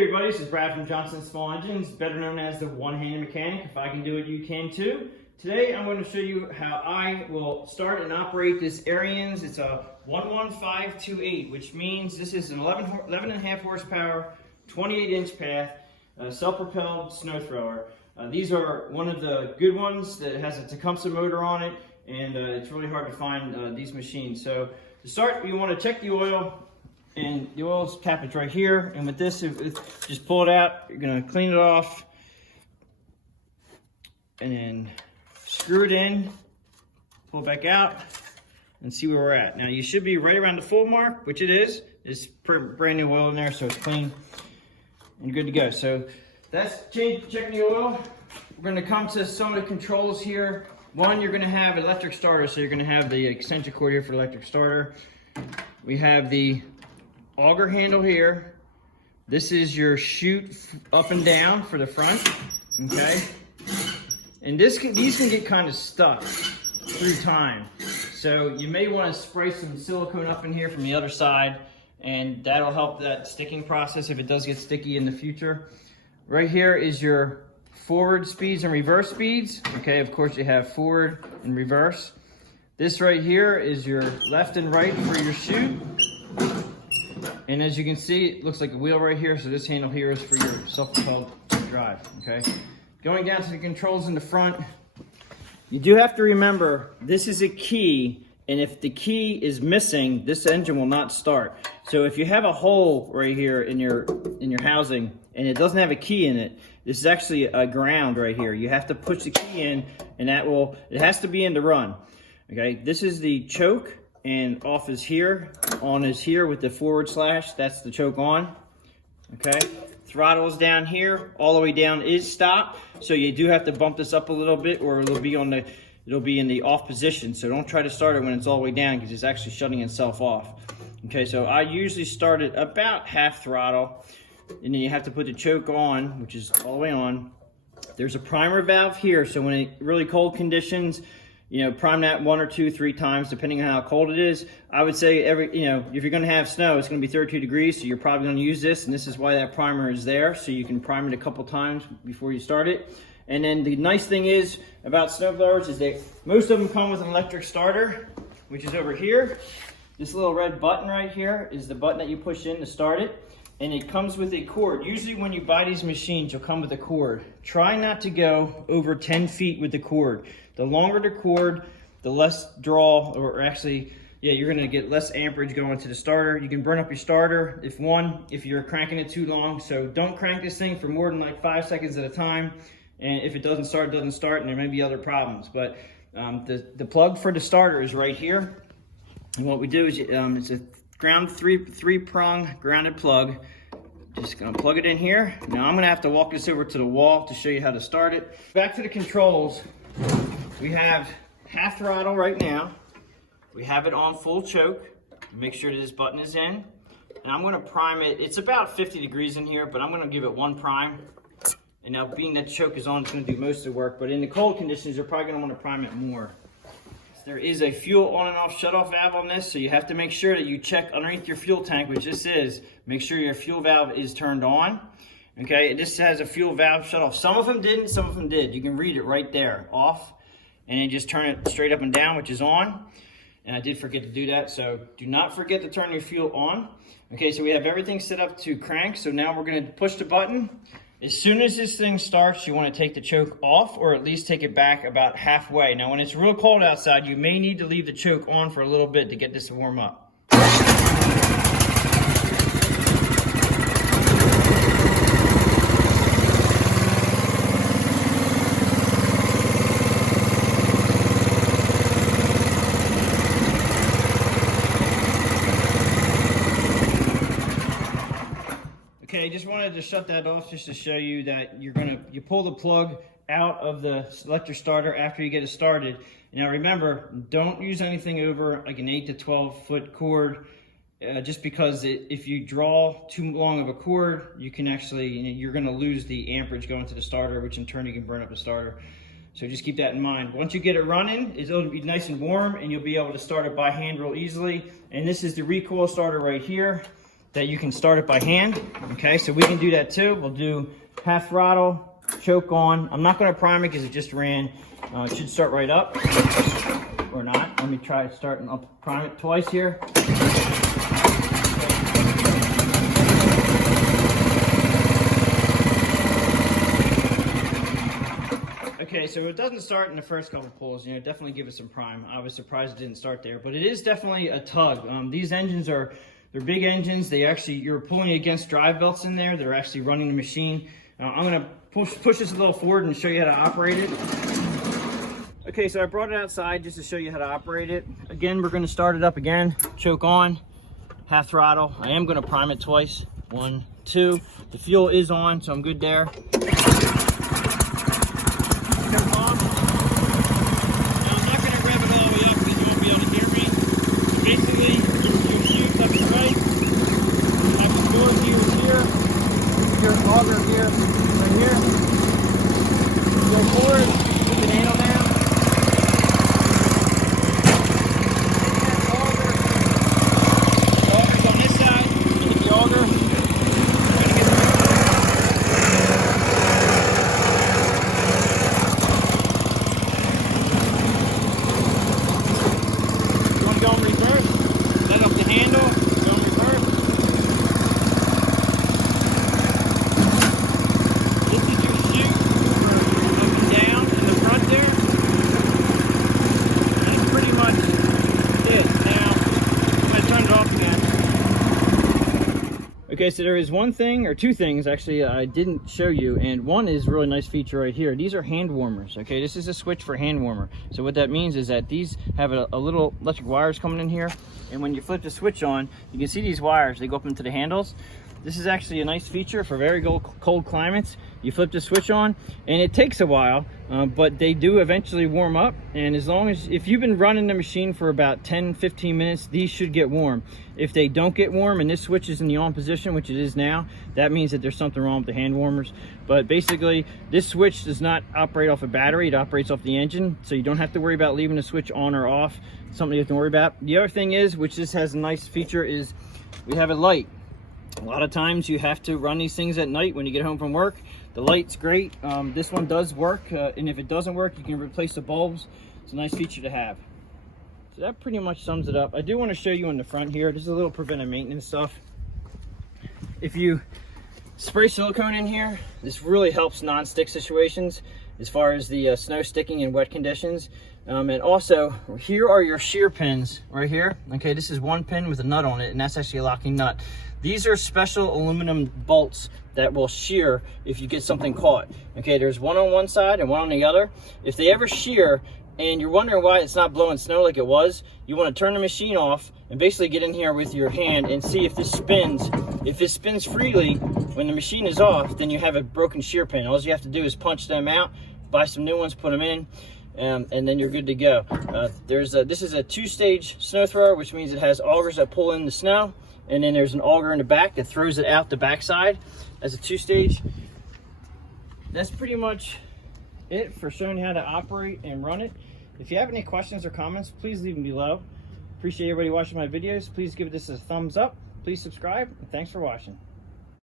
Hey everybody, this is Brad from Johnson Small Engines, better known as the one-handed mechanic. If I can do it, you can too. Today I'm going to show you how I will start and operate this Ariens. It's a 11528, which means this is an 11.5 horsepower, 28-inch path, self-propelled snow thrower. These are one of the good ones that has a Tecumseh motor on it, and it's really hard to find these machines. So to start, you want to check the oil. And the oil cap is right here, and with this, just pull it out. You're gonna clean it off, and then screw it in, pull it back out, and see where we're at. Now you should be right around the full mark, which it is. It's brand new oil in there, so it's clean and good to go. So that's checking the oil. We're gonna come to some of the controls here. One, you're gonna have electric starter, so you're gonna have the extension cord here for the electric starter. We have the auger handle here. This is your chute up and down for the front, okay? And these can get kind of stuck through time. So you may want to spray some silicone up in here from the other side, and that'll help that sticking process if it does get sticky in the future. Right here is your forward speeds and reverse speeds. Okay, of course you have forward and reverse. This right here is your left and right for your chute. And as you can see, it looks like a wheel right here, so this handle here is for your self-propelled drive, okay? Going down to the controls in the front, you do have to remember, this is a key, and if the key is missing, this engine will not start. So if you have a hole right here in your housing, and it doesn't have a key in it, this is actually a ground right here. You have to push the key in, and it has to be in to run, okay? This is the choke. And off is here, on is here with the forward slash, that's the choke on, okay? Throttle is down here, all the way down is stop. So you do have to bump this up a little bit or it'll be in the off position. So don't try to start it when it's all the way down because it's actually shutting itself off. Okay, so I usually start it about half throttle, and then you have to put the choke on, which is all the way on. There's a primer valve here, so when it's really cold conditions, you know, prime that 1 or 2, 3 times, depending on how cold it is. I would say if you're gonna have snow, it's gonna be 32 degrees, so you're probably gonna use this, and this is why that primer is there, so you can prime it a couple times before you start it. And then the nice thing is about snowblowers is that most of them come with an electric starter, which is over here. This little red button right here is the button that you push in to start it. And it comes with a cord. Usually when you buy these machines, you'll come with a cord. Try not to go over 10 feet with the cord. The longer the cord, the less draw, or actually, yeah, you're gonna get less amperage going to the starter. You can burn up your starter if you're cranking it too long. So don't crank this thing for more than like 5 seconds at a time. And if it doesn't start, it doesn't start, and there may be other problems. But the plug for the starter is right here. And what we do is, it's a ground three-prong grounded plug. Just gonna plug it in here. Now I'm gonna have to walk this over to the wall to show you how to start it. Back to the controls. We have half throttle right now. We have it on full choke. Make sure that this button is in. And I'm gonna prime it. It's about 50 degrees in here, but I'm gonna give it 1 prime. And now being that the choke is on, it's gonna do most of the work. But in the cold conditions, you're probably gonna wanna prime it more. There is a fuel on and off shutoff valve on this, so you have to make sure that you check underneath your fuel tank, which this is, make sure your fuel valve is turned on. Okay, this has a fuel valve shutoff. Some of them didn't, some of them did. You can read it right there, off, and then just turn it straight up and down, which is on. And I did forget to do that, so do not forget to turn your fuel on. Okay, so we have everything set up to crank, so now we're gonna push the button. As soon as this thing starts, you want to take the choke off, or at least take it back about halfway. Now, when it's real cold outside, you may need to leave the choke on for a little bit to get this to warm up. Okay, I just wanted to shut that off just to show you that you pull the plug out of the electric starter after you get it started. Now remember, don't use anything over like an 8 to 12 foot cord, just because if you draw too long of a cord, you can actually, you're gonna lose the amperage going to the starter, which in turn you can burn up the starter. So just keep that in mind. Once you get it running, it'll be nice and warm, and you'll be able to start it by hand real easily. And this is the recoil starter right here. that you can start it by hand. Okay, so we can do that too. We'll do half throttle, choke on. I'm not going to prime it because it just ran. It should start right up or not. Let me try to start and I'll prime it twice here. Okay, so it doesn't start in the first couple pulls. You know, definitely give it some prime. I was surprised it didn't start there, but it is definitely a tug. These engines they're big engines. You're pulling against drive belts in there that are actually running the machine. I'm gonna push this a little forward and show you how to operate it. Okay, so I brought it outside just to show you how to operate it. Again, we're gonna start it up again. Choke on, half throttle. I am gonna prime it twice. 1, 2. The fuel is on, so I'm good there. Auger here, right here. Go forward, put the handle down. Auger's on this side. Hit the auger. You want to go in reverse? Set up the handle. Go in reverse. Okay, so there is one thing, or two things actually, I didn't show you, and one is a really nice feature right here. These are hand warmers, okay? This is a switch for hand warmer. So what that means is that these have a little electric wires coming in here, and when you flip the switch on, you can see these wires, they go up into the handles. This is actually a nice feature for very cold climates. You flip the switch on, and it takes a while, but they do eventually warm up. And if you've been running the machine for about 10-15 minutes, these should get warm. If they don't get warm and this switch is in the on position, which it is now, that means that there's something wrong with the hand warmers. But basically, this switch does not operate off a battery, it operates off the engine, so you don't have to worry about leaving the switch on or off. It's something you have to worry about. The other thing is, which this has a nice feature, is we have a light. A lot of times you have to run these things at night when you get home from work. The light's great. This one does work, and if it doesn't work, you can replace the bulbs. It's a nice feature to have. So that pretty much sums it up. I do want to show you in the front here. This is a little preventive maintenance stuff. If you spray silicone in here, this really helps non-stick situations as far as the snow sticking in wet conditions. And also, here are your shear pins right here. Okay, this is one pin with a nut on it, and that's actually a locking nut. These are special aluminum bolts that will shear if you get something caught. Okay, there's one on one side and one on the other. If they ever shear and you're wondering why it's not blowing snow like it was, you want to turn the machine off and basically get in here with your hand and see if this spins. If it spins freely when the machine is off, then you have a broken shear pin. All you have to do is punch them out, buy some new ones, put them in, and then you're good to go. This is a two-stage snow thrower, which means it has augers that pull in the snow, and then there's an auger in the back that throws it out the backside as a two-stage. That's pretty much it for showing you how to operate and run it. If you have any questions or comments, please leave them below. Appreciate everybody watching my videos. Please give this a thumbs up. Please subscribe, and thanks for watching.